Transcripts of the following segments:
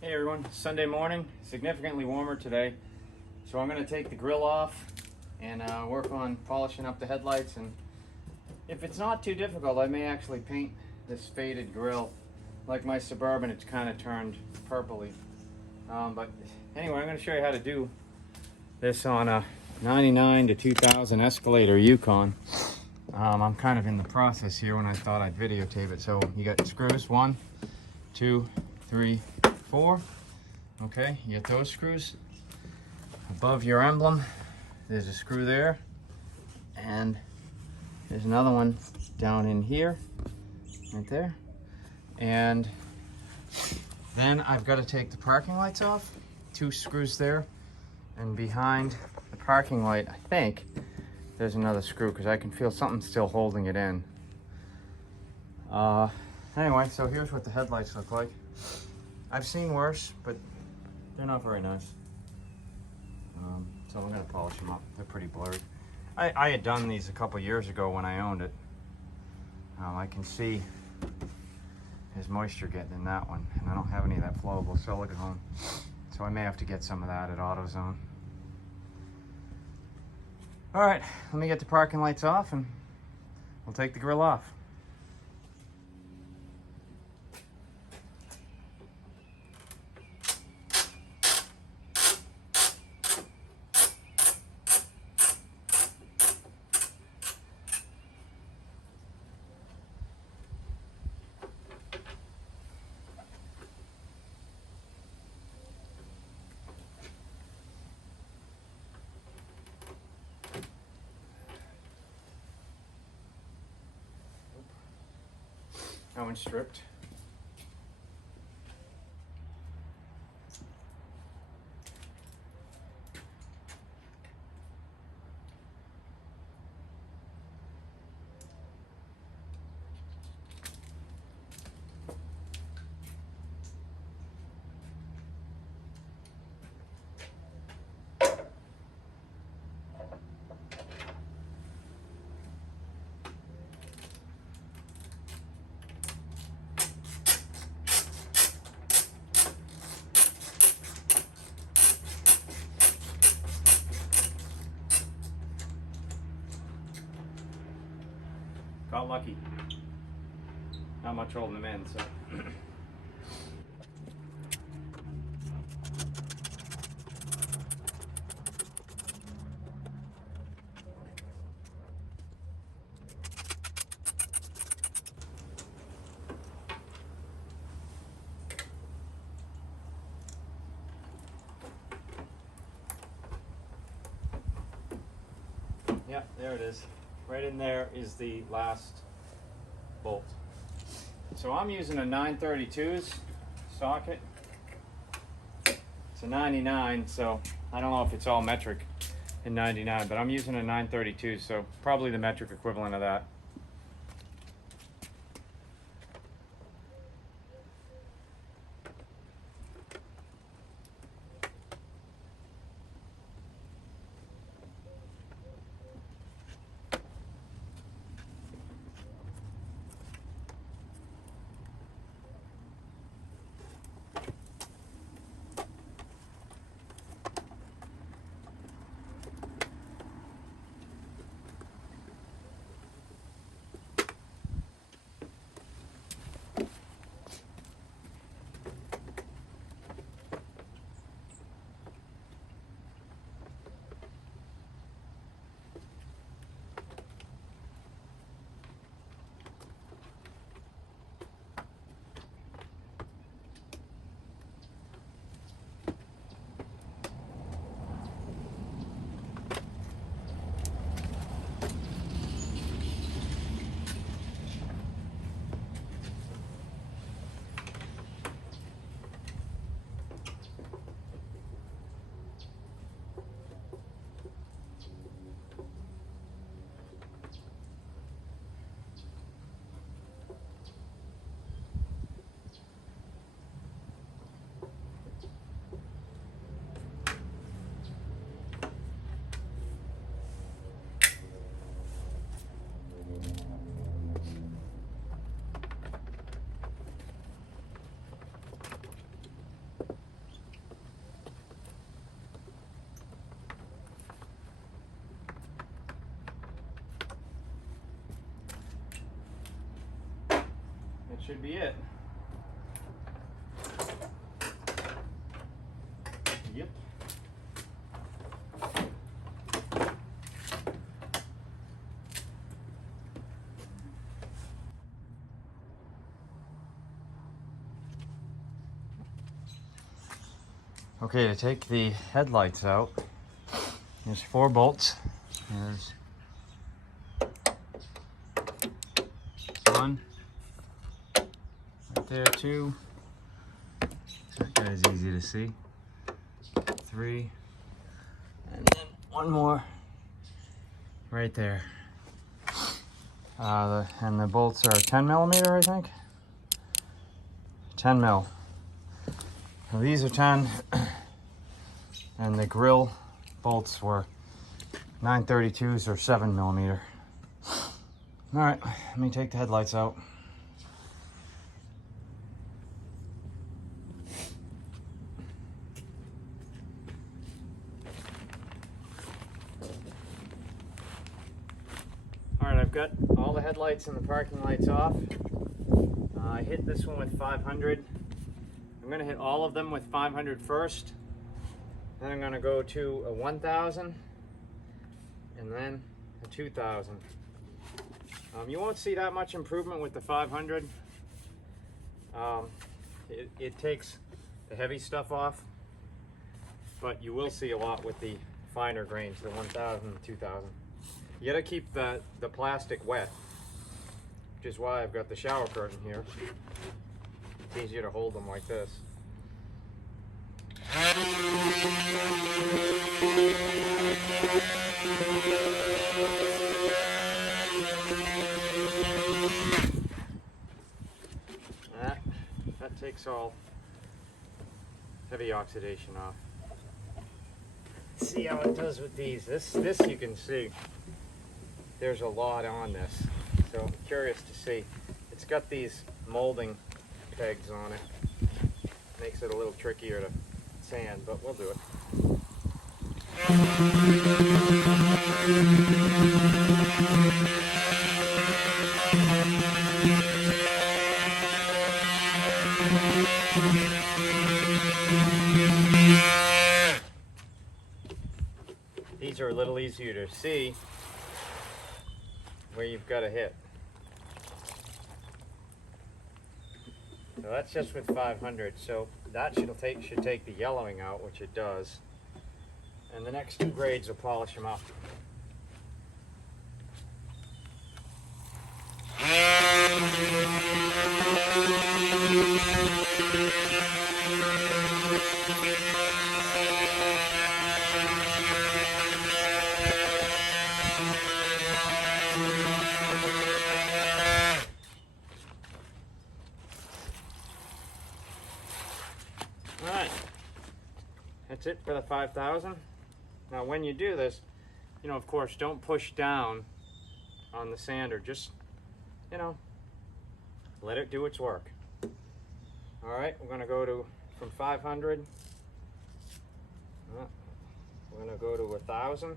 Hey everyone, Sunday morning, significantly warmer today. So I'm going to take the grill off and work on polishing up the headlights, and if it's not too difficult, I may actually paint this faded grill. Like my Suburban, it's kind of turned purpley. But anyway, I'm going to show you how to do this on a 99 to 2000 Escalade or Yukon. I'm kind of in the process here when I thought I'd videotape it. So you got screws, 1, 2, 3, 4. Okay, you get those screws. Above your emblem, there's a screw there, and there's another one down in here, right there. And then I've got to take the parking lights off. 2 screws there, and behind the parking light, I think there's another screw because I can feel something still holding it in. Anyway, so here's what the headlights look like. I've seen worse, but they're not very nice. So I'm gonna polish them up. They're pretty blurry. I had done these a couple years ago when I owned it. I can see there's moisture getting in that one, and I don't have any of that flowable silicone. So I may have to get some of that at AutoZone. All right, let me get the parking lights off and we'll take the grill off. That one's stripped. Got lucky. Not much holding them in, so. Yeah, there it is. Right in there is the last bolt. So I'm using a 932's socket. It's a 99, so I don't know if it's all metric in 99, but I'm using a 932, so probably the metric equivalent of that. should be it. Yep. Okay, to take the headlights out, there's 4 bolts. There's 1, right there, 2, that guy's easy to see, 3, and then 1 more right there. And the bolts are 10 millimeter, I think. 10 mil. Now these are 10, and the grill bolts were 932s or 7 millimeter. All right, let me take the headlights out. All right, I've got all the headlights and the parking lights off. I hit this one with 500. I'm going to hit all of them with 500 first. Then I'm going to go to a 1000 and then a 2000. You won't see that much improvement with the 500. It takes the heavy stuff off, but you will see a lot with the finer grains, the 1000 and 2000. You got to keep the plastic wet, which is why I've got the shower curtain here. It's easier to hold them like this. That takes all heavy oxidation off. See how it does with these. This you can see. There's a lot on this, so I'm curious to see. It's got these molding pegs on it. Makes it a little trickier to sand, but we'll do it. These are a little easier to see where you've got to hit. So that's just with 500. So that should take the yellowing out, which it does. And the next 2 grades will polish them up. Alright, that's it for the 5000. Now when you do this, you know, of course, don't push down on the sander. Just, you know, let it do its work. Alright, we're going to go to, from 500, we're going to go to 1000.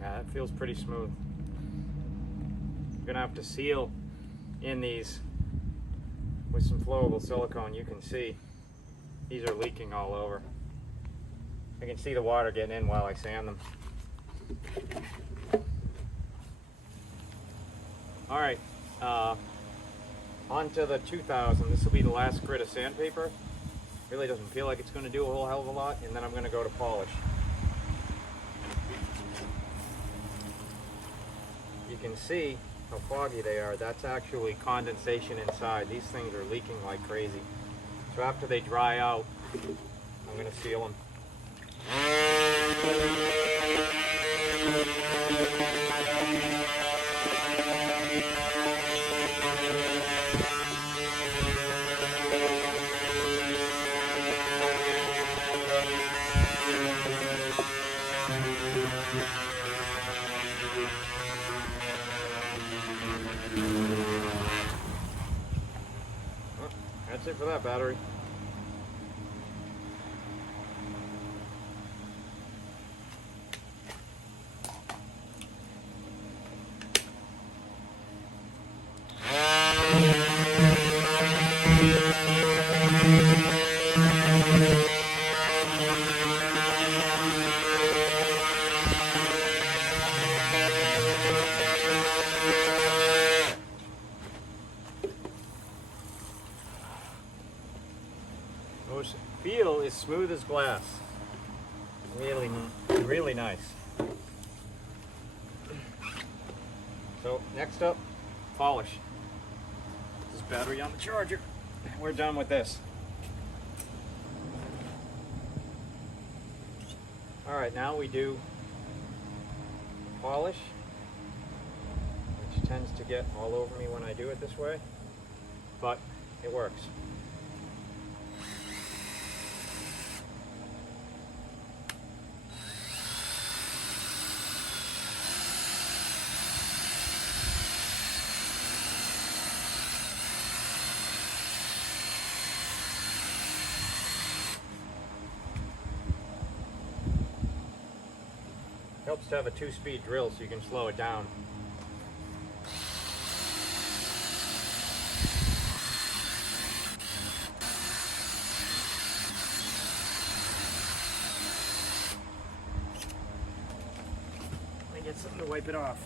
That feels pretty smooth. You're gonna have to seal in these with some flowable silicone. You can see these are leaking all over. I can see the water getting in while I sand them. All right, on to the 2000. This will be the last grit of sandpaper. Really doesn't feel like it's going to do a whole hell of a lot, and then I'm going to go to polish. you can see how foggy they are. That's actually condensation inside. These things are leaking like crazy. So after they dry out, I'm going to seal them. That's it for that battery. Feel is smooth as glass. Really, really nice. So next up, polish. This battery on the charger. We're done with this. All right, now we do polish, which tends to get all over me when I do it this way, but it works. Helps to have a 2-speed drill so you can slow it down. Let me get something to wipe it off.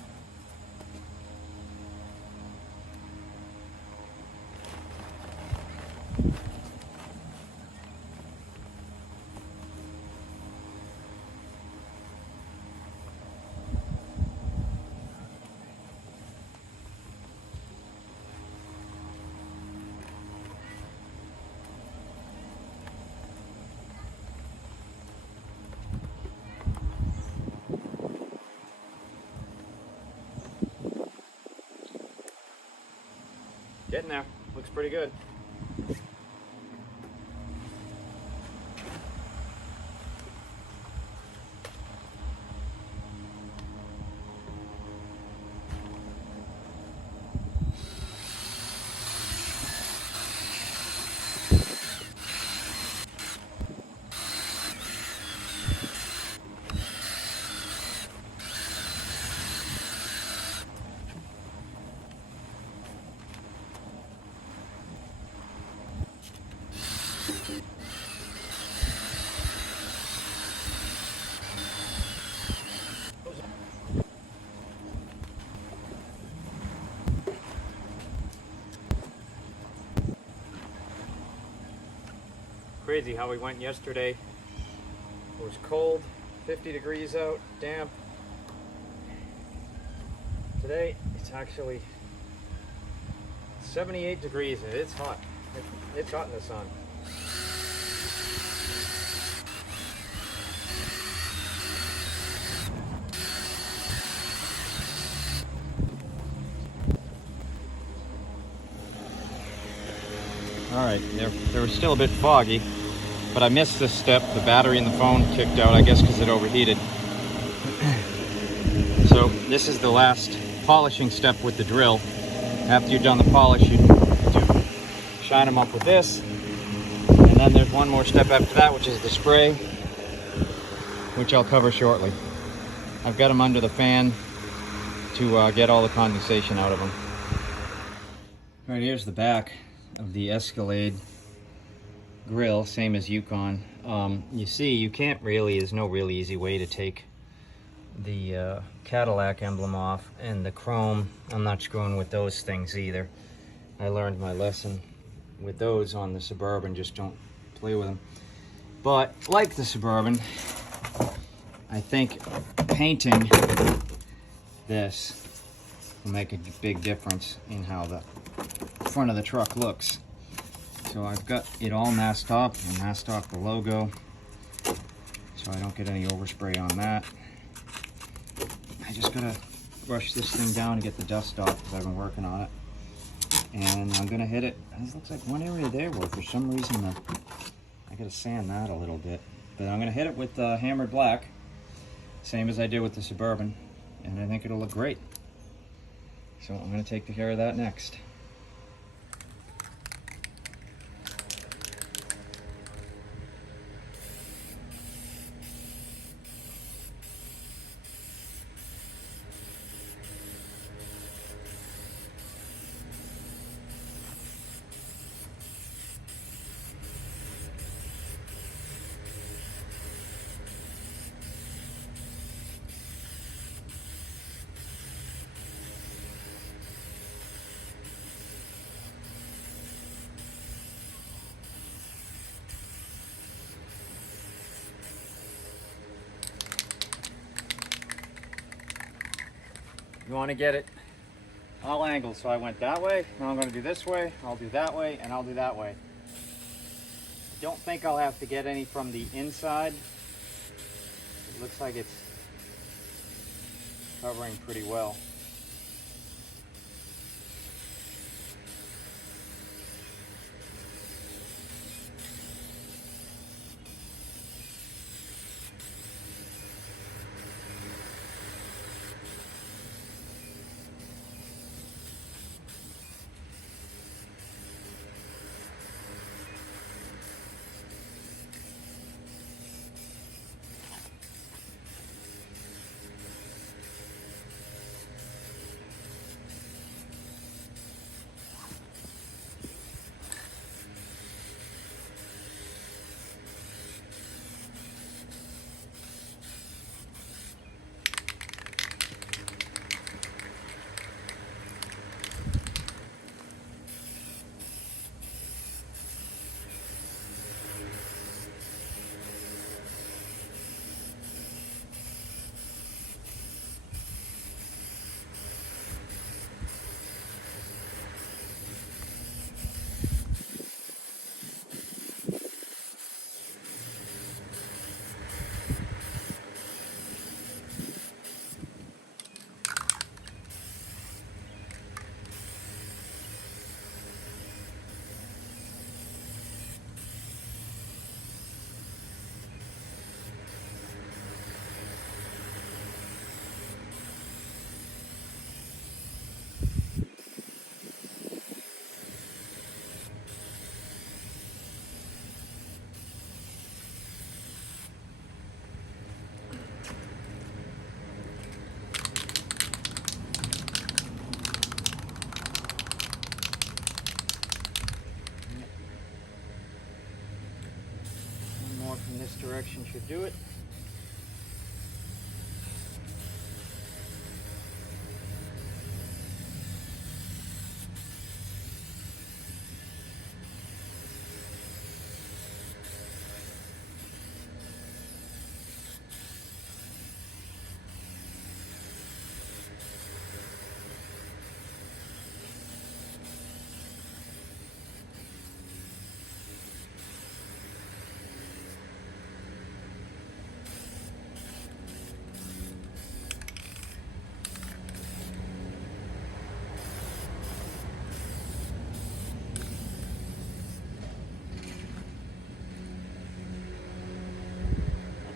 Getting there. Looks pretty good. Crazy how we went yesterday. It was cold, 50 degrees out, damp. Today it's actually 78 degrees and it's hot. It's hot in the sun. All right, they were still a bit foggy, but I missed this step. The battery in the phone kicked out, I guess because it overheated. So this is the last polishing step with the drill. After you've done the polish, you shine them up with this. And then there's one more step after that, which is the spray, which I'll cover shortly. I've got them under the fan to get all the condensation out of them. All right, here's the back of the Escalade grill, same as Yukon. You see, you can't really, there's no really easy way to take the Cadillac emblem off, and the chrome, I'm not screwing with those things either. I learned my lesson with those on the Suburban, just don't play with them. But like the Suburban, I think painting this will make a big difference in how the front of the truck looks. So I've got it all masked off. I masked off the logo so I don't get any overspray on that. I just gotta brush this thing down and get the dust off because I've been working on it. And I'm gonna hit it. This looks like one area there where for some reason I gotta sand that a little bit. But I'm gonna hit it with hammered black, same as I did with the Suburban, and I think it'll look great. So I'm gonna take care of that next. You want to get it all angles. So I went that way, now I'm going to do this way, I'll do that way, and I'll do that way. Don't think I'll have to get any from the inside. It looks like it's covering pretty well. From this direction should do it.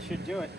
Should do it.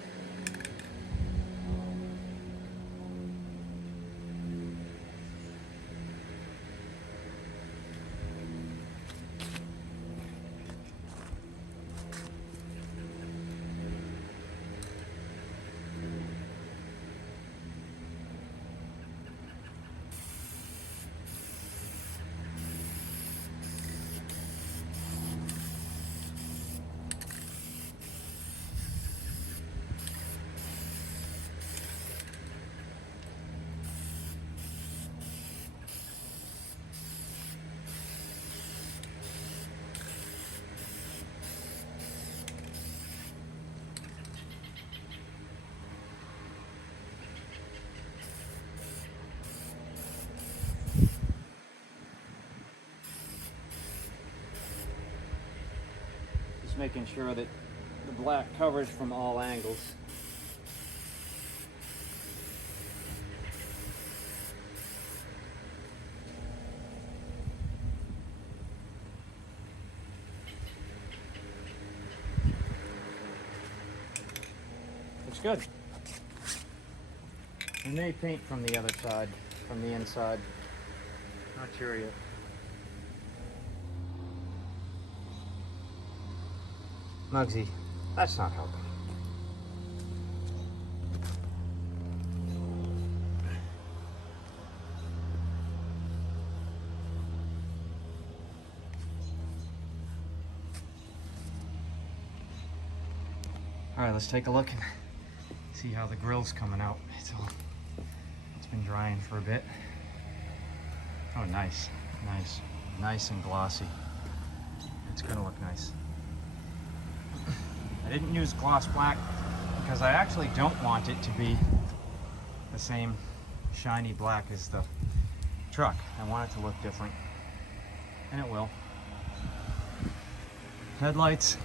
making sure that the black covers from all angles. Looks good. I may paint from the other side, from the inside. Not sure yet. Muggsy, that's not helping. All right, let's take a look and see how the grill's coming out. It's been drying for a bit. Oh, nice, nice, nice and glossy. It's gonna look nice. I didn't use gloss black because I actually don't want it to be the same shiny black as the truck. I want it to look different, and it will. Headlights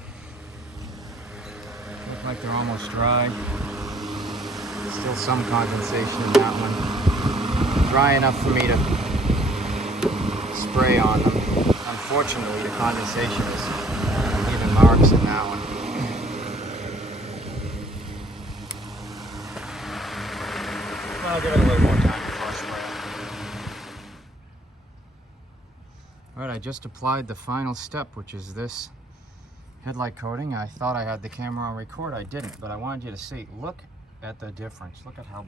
look like they're almost dry. Still some condensation in that one. Dry enough for me to spray on them. Unfortunately, the condensation is leaving marks in that one. I'll give it a little more time before I spray it. Alright, I just applied the final step, which is this headlight coating. I thought I had the camera on record. I didn't, but I wanted you to see. Look at the difference. Look at how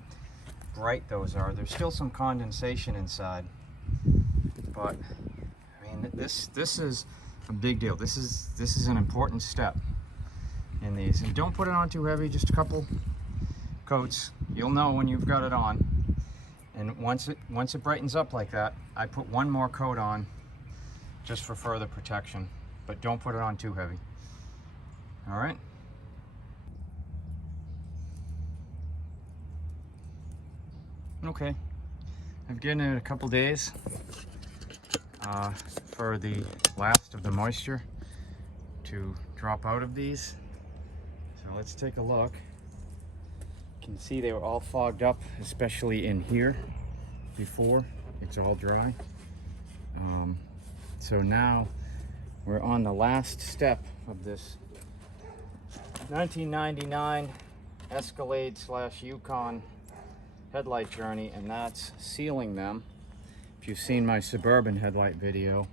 bright those are. There's still some condensation inside, but I mean, this is a big deal. This is an important step in these. And don't put it on too heavy. Just a couple coats. You'll know when you've got it on. And once it brightens up like that, I put one more coat on just for further protection. But don't put it on too heavy. All right. Okay, I've given it a couple days for the last of the moisture to drop out of these. So let's take a look. You can see they were all fogged up, especially in here before. It's all dry. So now we're on the last step of this 1999 Escalade / Yukon headlight journey, and that's sealing them. If you've seen my Suburban headlight video,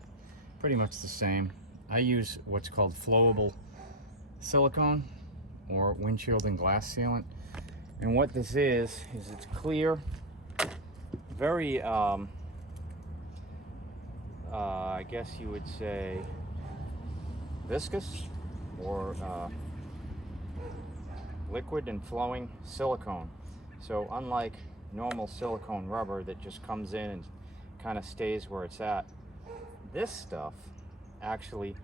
pretty much the same. I use what's called flowable silicone or windshield and glass sealant. And what this is it's clear, very, I guess you would say viscous or liquid and flowing silicone. So unlike normal silicone rubber that just comes in and kind of stays where it's at, this stuff actually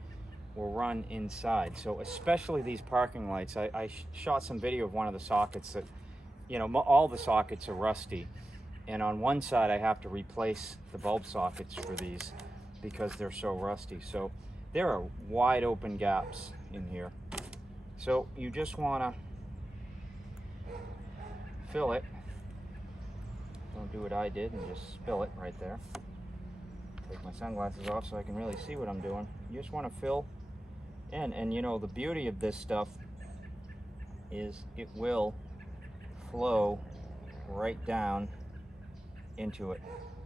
will run inside. So especially these parking lights, I shot some video of one of the sockets that, you know, all the sockets are rusty, and on one side I have to replace the bulb sockets for these because they're so rusty. So there are wide open gaps in here. So you just want to fill it. Don't do what I did and just spill it right there. Take my sunglasses off so I can really see what I'm doing. You just want to fill in, and you know, the beauty of this stuff is it will flow right down into it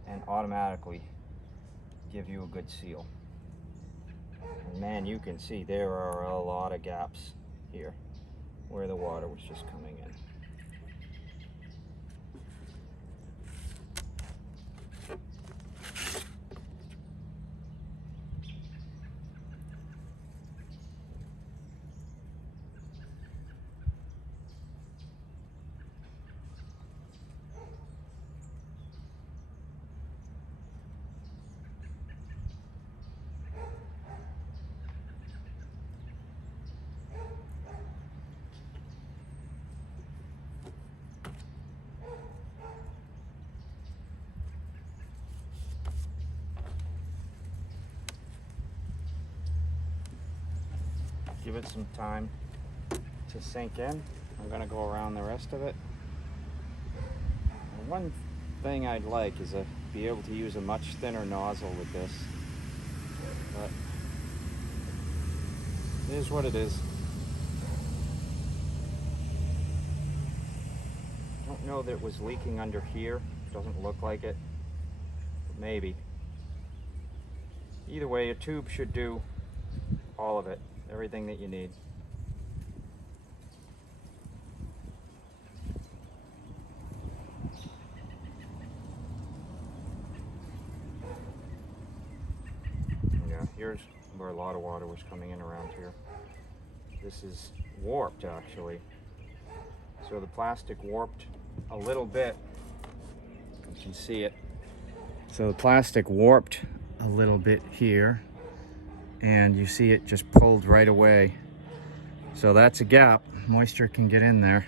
and automatically give you a good seal. And man, you can see there are a lot of gaps here where the water was just coming in. give it some time to sink in. I'm gonna go around the rest of it. One thing I'd like is to be able to use a much thinner nozzle with this, but it is what it is. I don't know that it was leaking under here. Doesn't look like it, but maybe. Either way, a tube should do all of it, everything that you need. Yeah, here's where a lot of water was coming in around here. This is warped actually. So the plastic warped a little bit. You can see it. So the plastic warped a little bit here, and you see it just pulled right away. So that's a gap. Moisture can get in there.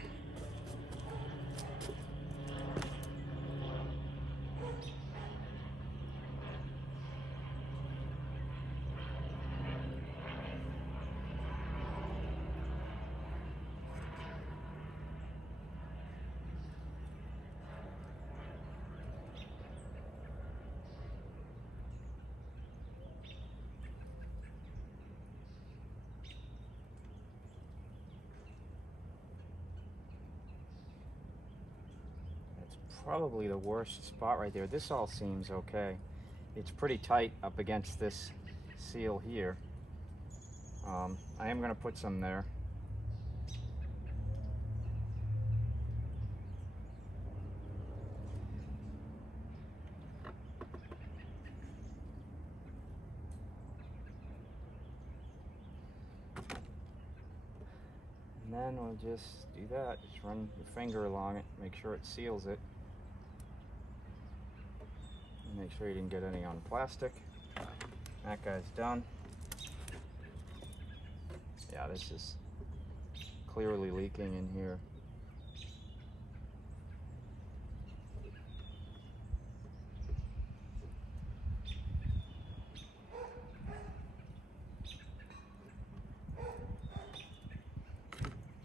Probably the worst spot right there. This all seems okay. It's pretty tight up against this seal here. I am going to put some there. And then we'll just do that. Just run your finger along it, make sure it seals it. Make sure you didn't get any on plastic. That guy's done. Yeah, this is clearly leaking in here.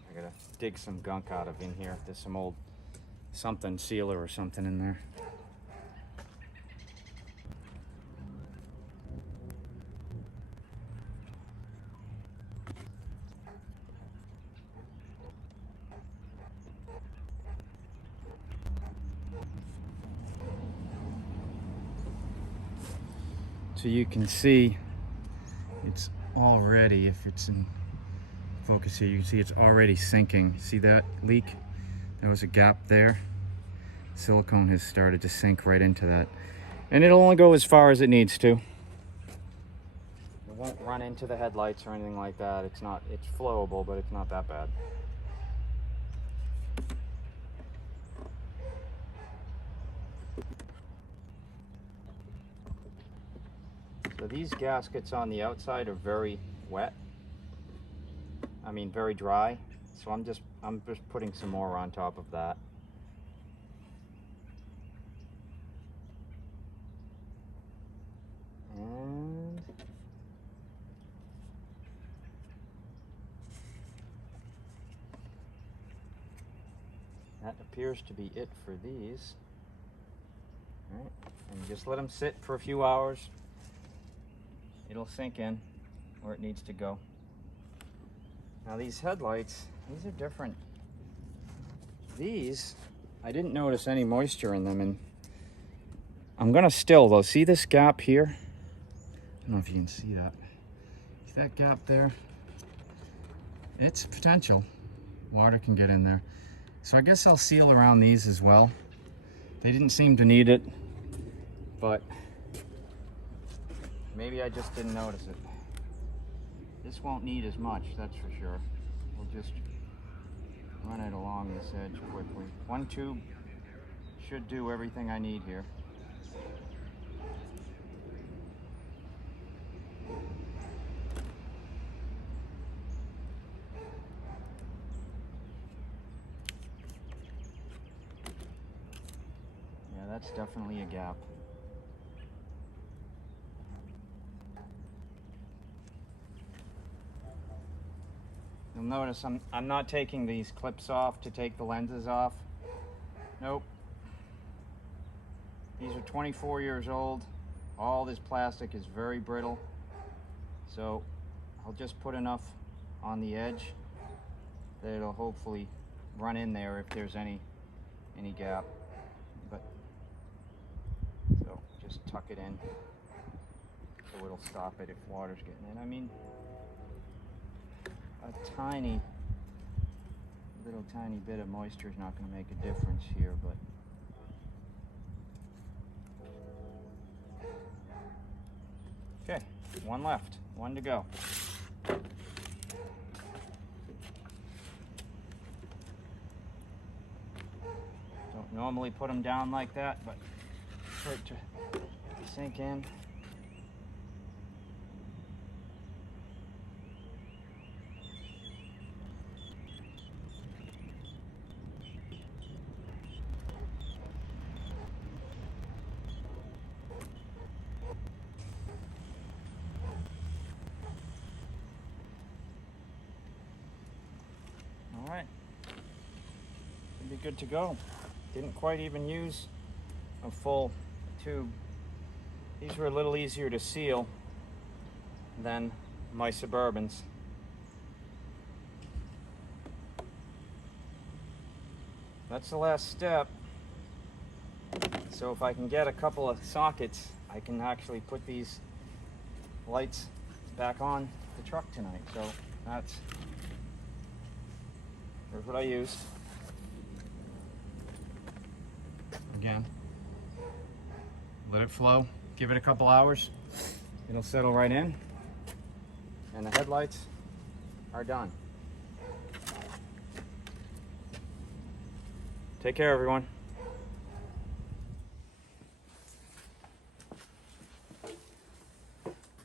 I gotta dig some gunk out of in here. There's some old something sealer or something in there. So you can see it's already, if it's in focus here, you can see it's already sinking. See that leak? There was a gap there. Silicone has started to sink right into that. And it'll only go as far as it needs to. It won't run into the headlights or anything like that. It's flowable, but it's not that bad. So these gaskets on the outside are very wet. I mean, very dry. So I'm just putting some more on top of that. And that appears to be it for these. All right, and just let them sit for a few hours. It'll sink in where it needs to go. Now these headlights, these are different. These, I didn't notice any moisture in them, and I'm gonna still though. See this gap here? I don't know if you can see that. See that gap there? It's potential. Water can get in there. So I guess I'll seal around these as well. They didn't seem to need it, but maybe I just didn't notice it. This won't need as much, that's for sure. We'll just run it along this edge quickly. One tube should do everything I need here. Yeah, that's definitely a gap. notice I'm not taking these clips off to take the lenses off. Nope. These are 24 years old. All this plastic is very brittle. So I'll just put enough on the edge that it'll hopefully run in there if there's any gap. But so just tuck it in so it'll stop it if water's getting in. I mean, a little tiny bit of moisture is not going to make a difference here, but okay, one left, one to go. Don't normally put them down like that, but for it to sink in. All right, should be good to go. Didn't quite even use a full tube. These were a little easier to seal than my Suburbans. That's the last step. So if I can get a couple of sockets, I can actually put these lights back on the truck tonight. So here's what I used. Again, let it flow, give it a couple hours, it'll settle right in, and the headlights are done. Take care, everyone.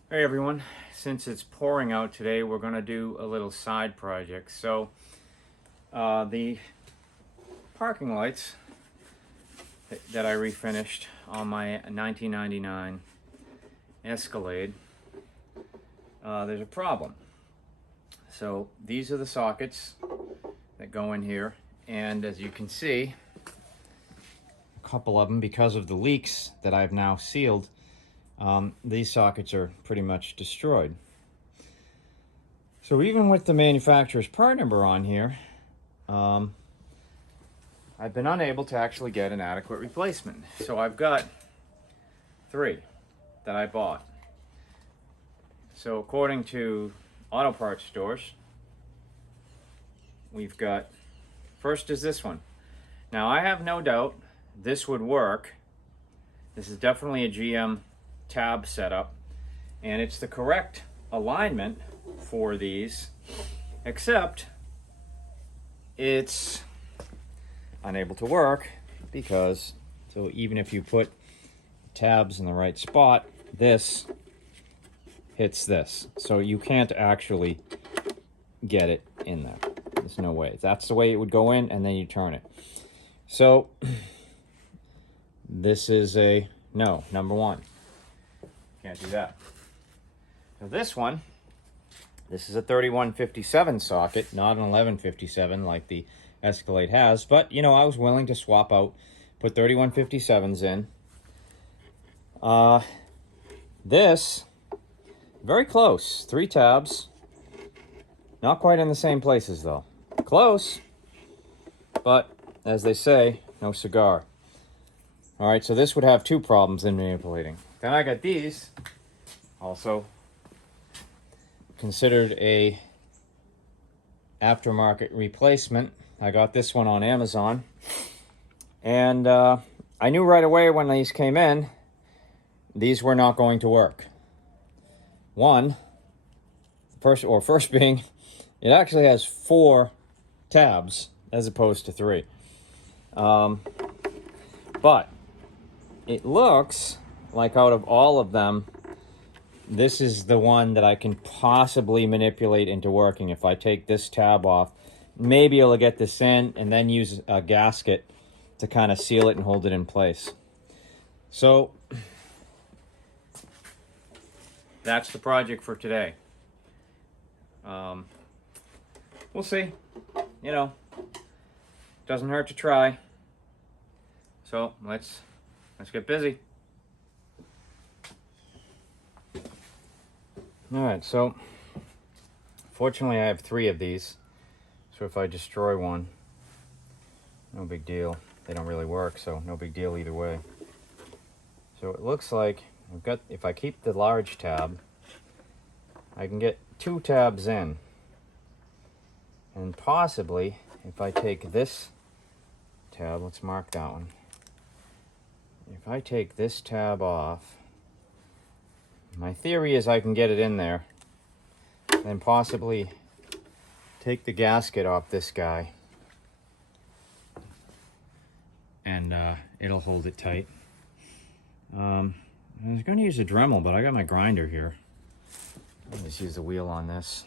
Hey everyone, since it's pouring out today, we're going to do a little side project. So the parking lights that I refinished on my 1999 Escalade, there's a problem. So these are the sockets that go in here, and as you can see, a couple of them, because of the leaks that I've now sealed, these sockets are pretty much destroyed. So even with the manufacturer's part number on here, I've been unable to actually get an adequate replacement. So I've got 3 that I bought. So according to auto parts stores, we've got, first is this one. Now I have no doubt this would work. This is definitely a GM tab setup, and it's the correct alignment for these, except it's unable to work because, so even if you put tabs in the right spot, this hits this. So you can't actually get it in there. There's no way. That's the way it would go in, and then you turn it. So this is a no, number 1. Can't do that. So this one, this is a 3157 socket, not an 1157 like the Escalade has, but you know, I was willing to swap out, put 3157s in. This, very close, 3 tabs, not quite in the same places though. Close, but as they say, no cigar. All right, so this would have 2 problems in manipulating. Then I got these, also considered a aftermarket replacement. I got this one on Amazon, and I knew right away when these came in, these were not going to work. One, first being, it actually has 4 tabs as opposed to 3. But it looks like out of all of them, this is the one that I can possibly manipulate into working. If I take this tab off, maybe I'll get this in and then use a gasket to kind of seal it and hold it in place. So that's the project for today. we'll see. You know, doesn't hurt to try. So let's get busy. All right, so fortunately I have 3 of these. So if I destroy one, no big deal. They don't really work, so no big deal either way. So it looks like I've got, if I keep the large tab, I can get 2 tabs in. And possibly, if I take this tab, let's mark that one. If I take this tab off, my theory is I can get it in there, then possibly take the gasket off this guy, and it'll hold it tight. I was going to use a Dremel, but I got my grinder here. I'll just use the wheel on this.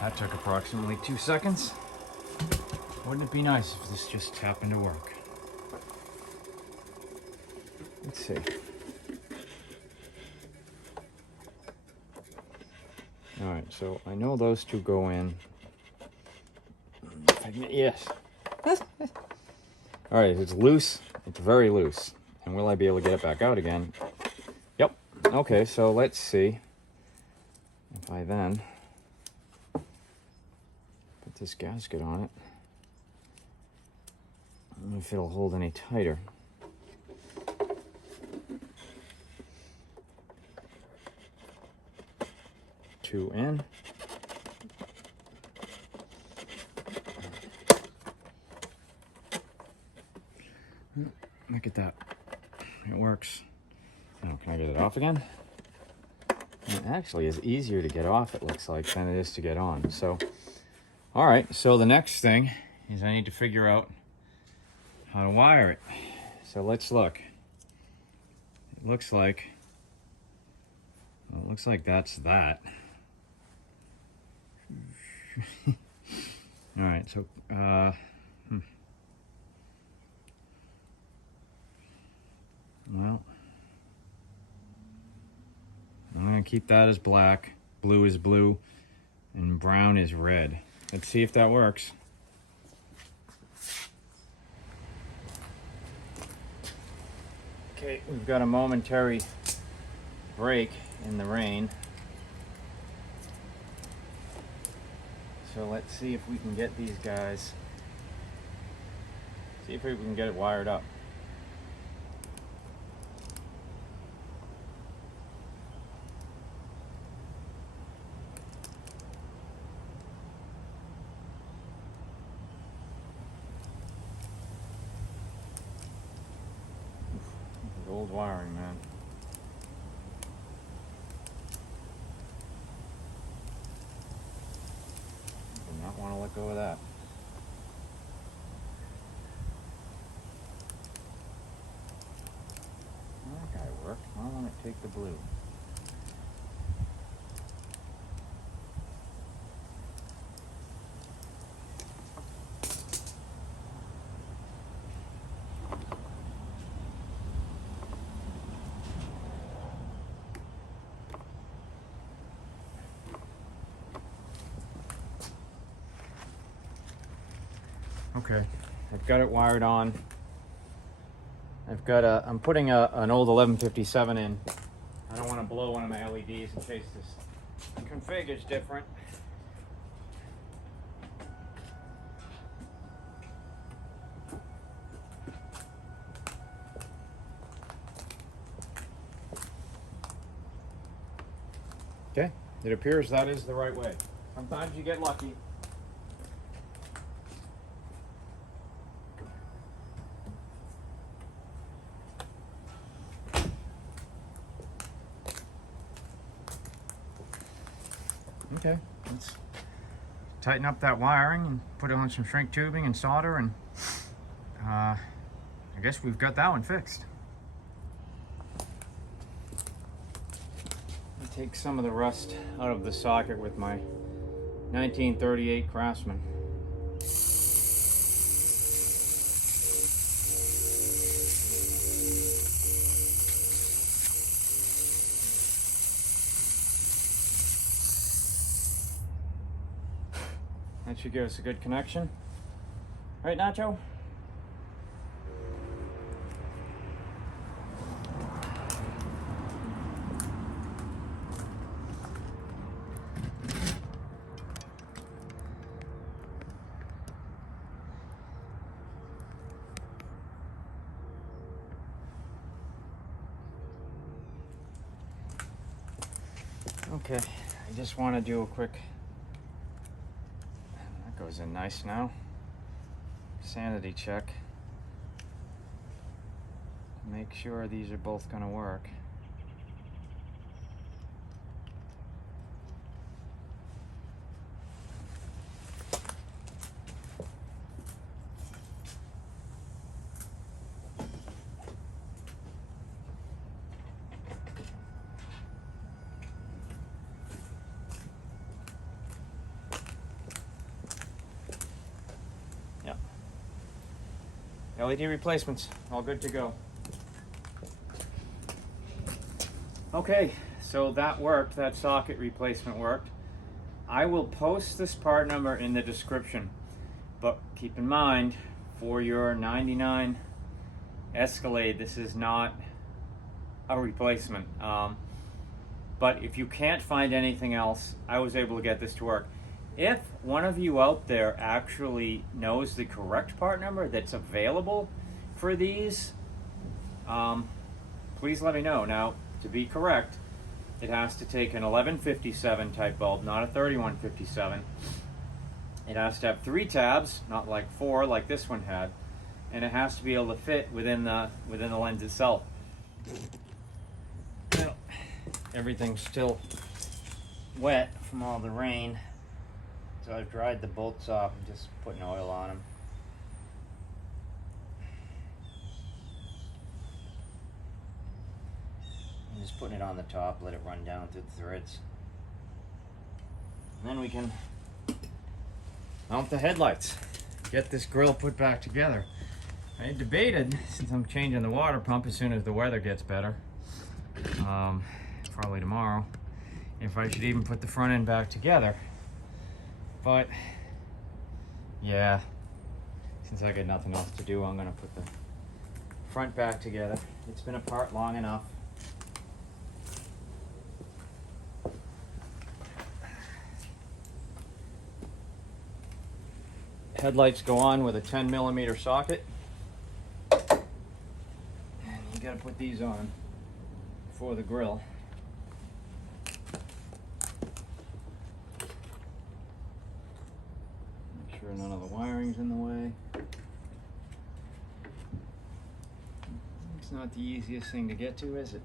That took approximately 2 seconds. Wouldn't it be nice if this just happened to work? Let's see. All right, so I know those 2 go in. Yes. All right, it's loose. It's very loose. And will I be able to get it back out again? Yep. Okay, so let's see if I then put this gasket on it. I don't know if it'll hold any tighter. Two in. Look at that. It works. Now, can I get it off again? It actually is easier to get off, it looks like, than it is to get on. So, all right. So the next thing is I need to figure out how to wire it. So let's look. It looks like, well, it looks like that's that. All right. So, well, I'm going to keep that as black, blue is blue, and brown is red. Let's see if that works. Okay, we've got a momentary break in the rain. So let's see if we can get these guys, see if we can get it wired up. Old wiring, man. Do not want to let go of that. That guy worked. Why won't it take the blue? Okay, I've got it wired on. I've got I'm putting an old 1157 in. I don't want to blow one of my LEDs in case this config is different. Okay, it appears that is the right way. Sometimes you get lucky. Okay, let's tighten up that wiring and put on some shrink tubing and solder and I guess we've got that one fixed. I take some of the rust out of the socket with my 1938 Craftsman. That should give us a good connection. Right, Nacho? Okay, I just want to do a quick, that goes in nice now, sanity check. Make sure these are both going to work. LED replacements, all good to go. Okay, so that worked, that socket replacement worked. I will post this part number in the description, but keep in mind, for your 99 Escalade, this is not a replacement. But if you can't find anything else, I was able to get this to work. If one of you out there actually knows the correct part number that's available for these, please let me know. Now, to be correct, it has to take an 1157 type bulb, not a 3157. It has to have 3 tabs, not like 4 like this one had, and it has to be able to fit within the lens itself. Now, everything's still wet from all the rain. So I've dried the bolts off and just putting oil on them. I'm just putting it on the top, let it run down through the threads. And then we can mount the headlights, get this grill put back together. I debated, since I'm changing the water pump as soon as the weather gets better, probably tomorrow, if I should even put the front end back together. But yeah, since I got nothing else to do, I'm gonna put the front back together. It's been apart long enough. Headlights go on with a 10mm socket. And you gotta put these on for the grill. None of the wiring's in the way. It's not the easiest thing to get to, is it?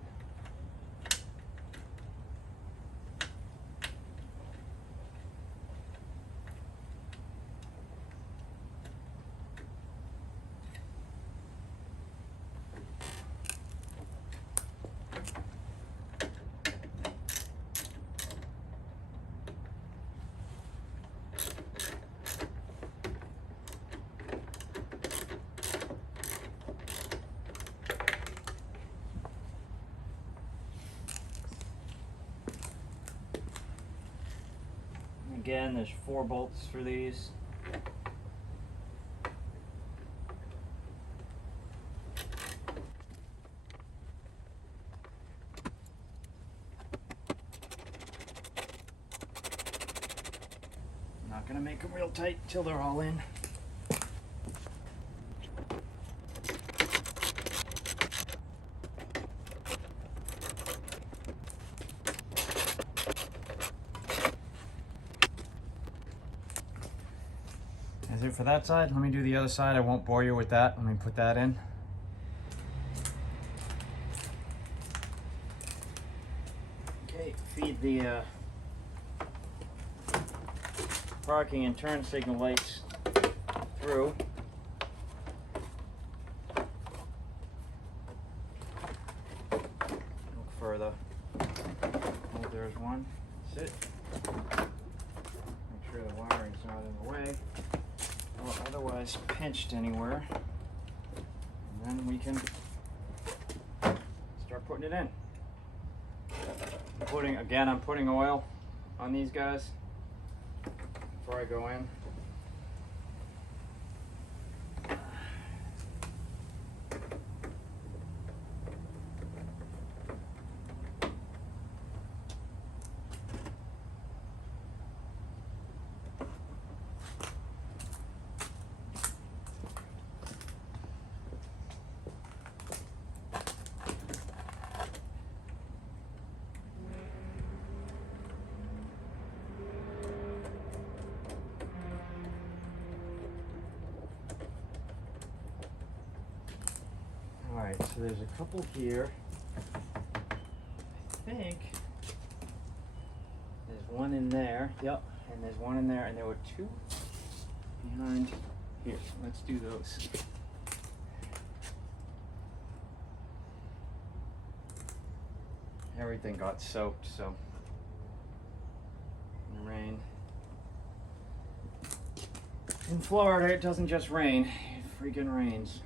Again, there's 4 bolts for these. Not gonna make them real tight till they're all in. That's it for that side. Let me do the other side. I won't bore you with that. Let me put that in. Okay, feed the parking and turn signal lights through. Sit. Make sure the wiring's not in the way or otherwise pinched anywhere. And then we can start putting it in. I'm putting oil on these guys before I go in. Alright, so there's a couple here. I think there's one in there. Yep, and there's one in there, and there were two behind here. Let's do those. Everything got soaked, so in the rain. In Florida, it doesn't just rain, it freaking rains.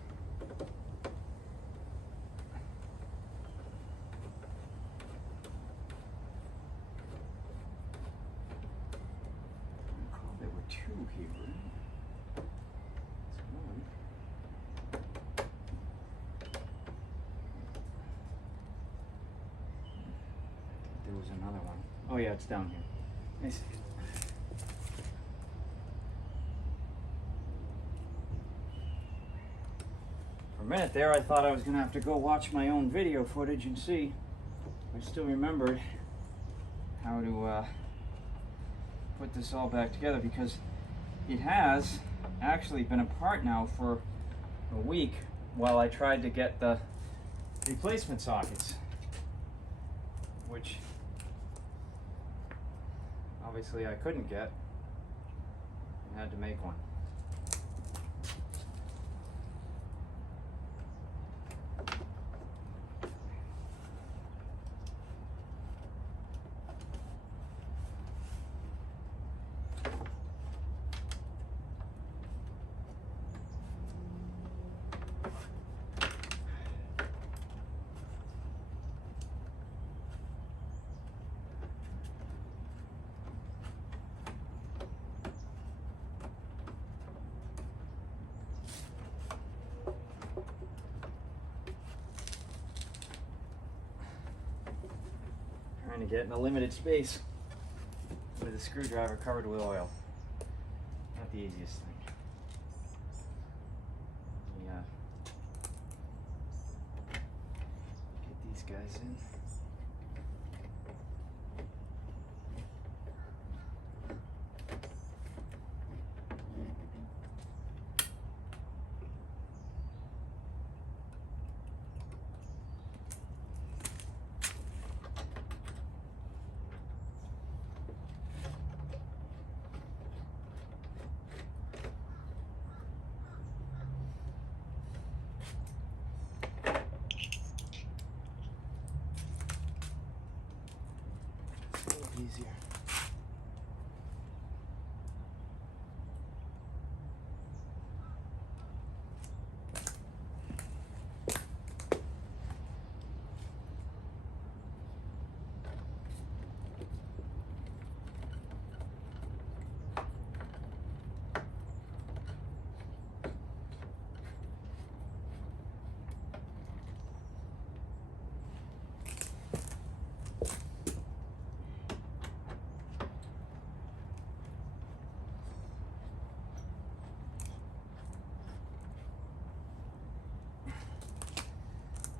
There was another one. Oh yeah, it's down here. I see it. For a minute there, I thought I was going to have to go watch my own video footage and see if I still remembered how to put this all back together, because it has actually been apart now for a week while I tried to get the replacement sockets, which obviously I couldn't get. I had to make one. Trying to get in a limited space with a screwdriver covered with oil. Not the easiest thing. Yeah. Get these guys in. Easier.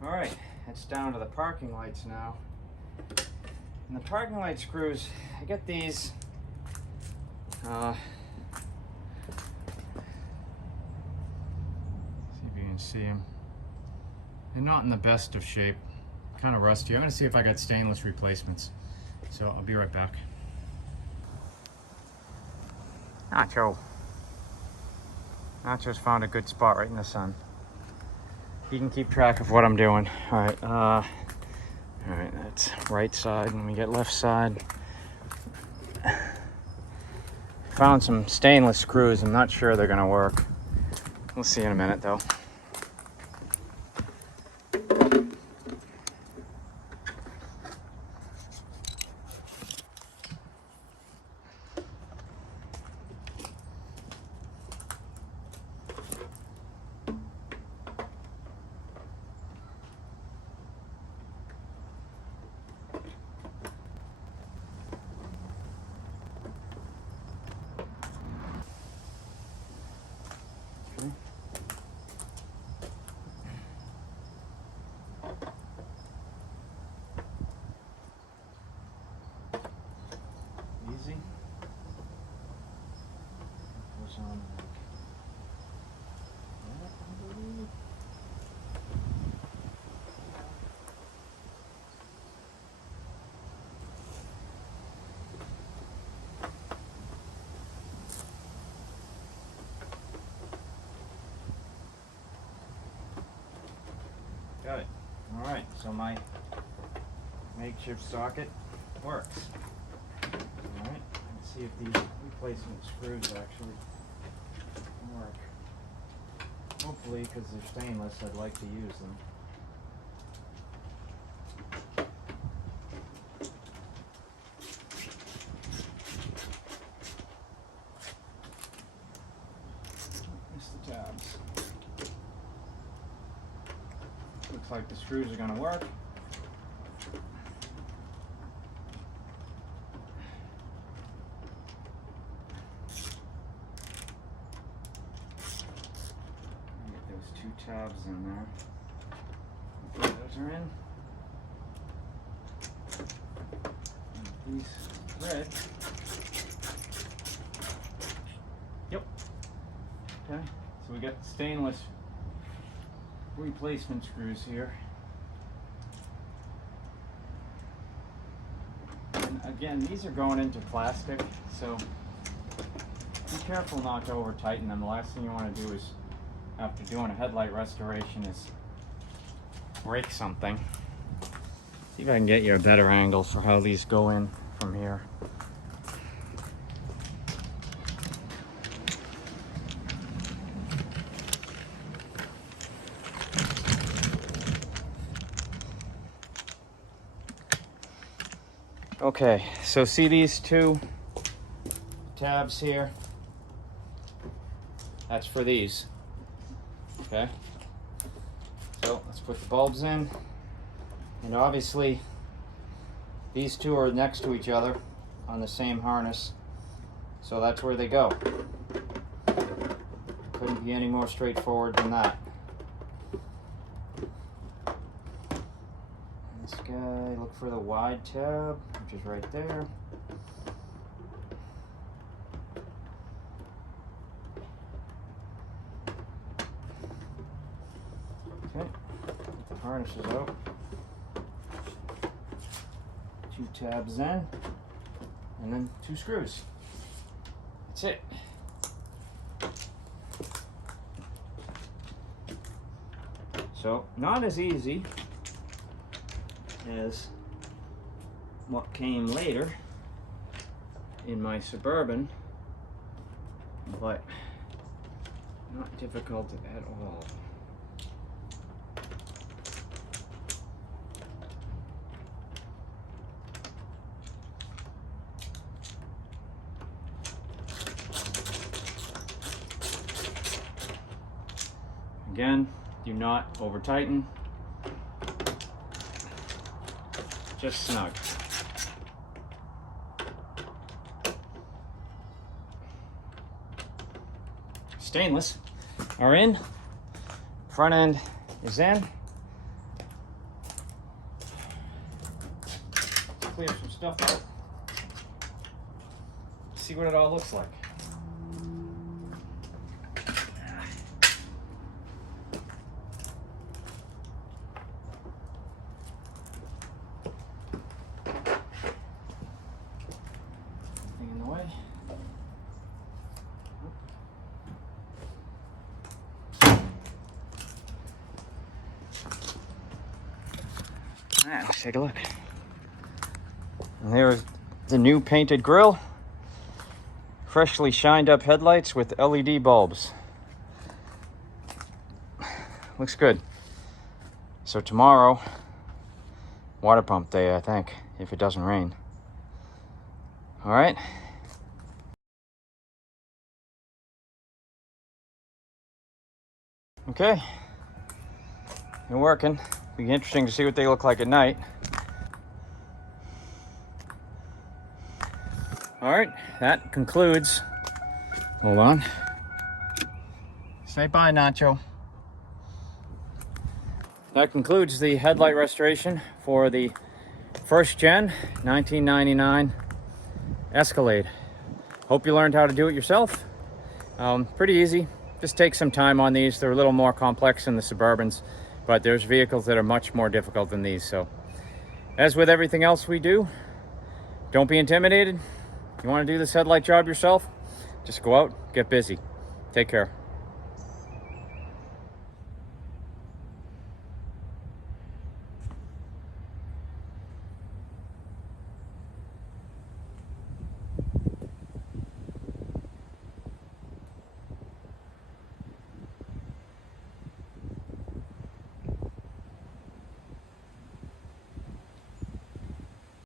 All right, it's down to the parking lights now. And the parking light screws, I get these, see if you can see them. They're not in the best of shape, kind of rusty. I'm gonna see if I got stainless replacements. So I'll be right back. Nacho's found a good spot right in the sun. You can keep track of what I'm doing. All right, that's right side. Let me get left side. Found some stainless screws. I'm not sure they're gonna work. We'll see in a minute though. Easy. Goes on like that, I believe. Got it. All right, so my makeshift socket works. All right, let's see if these replacement screws actually work. Hopefully, because they're stainless, I'd like to use them. Miss the tabs. Looks like the screws are going to work. Get those two tabs in there. Hopefully those are in. And these thread. Yep. Okay, so we got stainless replacement screws here. And again, these are going into plastic, so be careful not to over tighten them. The last thing you want to do is, after doing a headlight restoration, is break something. See if I can get you a better angle for how these go in from here. Okay, so see these two tabs here? That's for these. Okay, so let's put the bulbs in, and obviously these two are next to each other on the same harness, so that's where they go. Couldn't be any more straightforward than that. This guy, look for the wide tab, which is right there. Okay, get the harnesses out. Two tabs in, and then two screws. That's it. So, not as easy as what came later in my Suburban, but not difficult at all. Again, do not over tighten. Just snug. Stainless are in. Front end is in. Let's clear some stuff out. See what it all looks like. Alright, let's take a look. And there's the new painted grille freshly shined up headlights with LED bulbs. Looks good. So tomorrow, water pump day, I think, if it doesn't rain. All right. Okay. They're working. Be interesting to see what they look like at night. All right, that concludes. Hold on. Say bye, Nacho. That concludes the headlight restoration for the first gen 1999 Escalade. Hope you learned how to do it yourself. Pretty easy. Just take some time on these. They're a little more complex than the Suburbans, but there's vehicles that are much more difficult than these. So, as with everything else we do, don't be intimidated. You want to do this headlight job yourself? Just go out, get busy. Take care.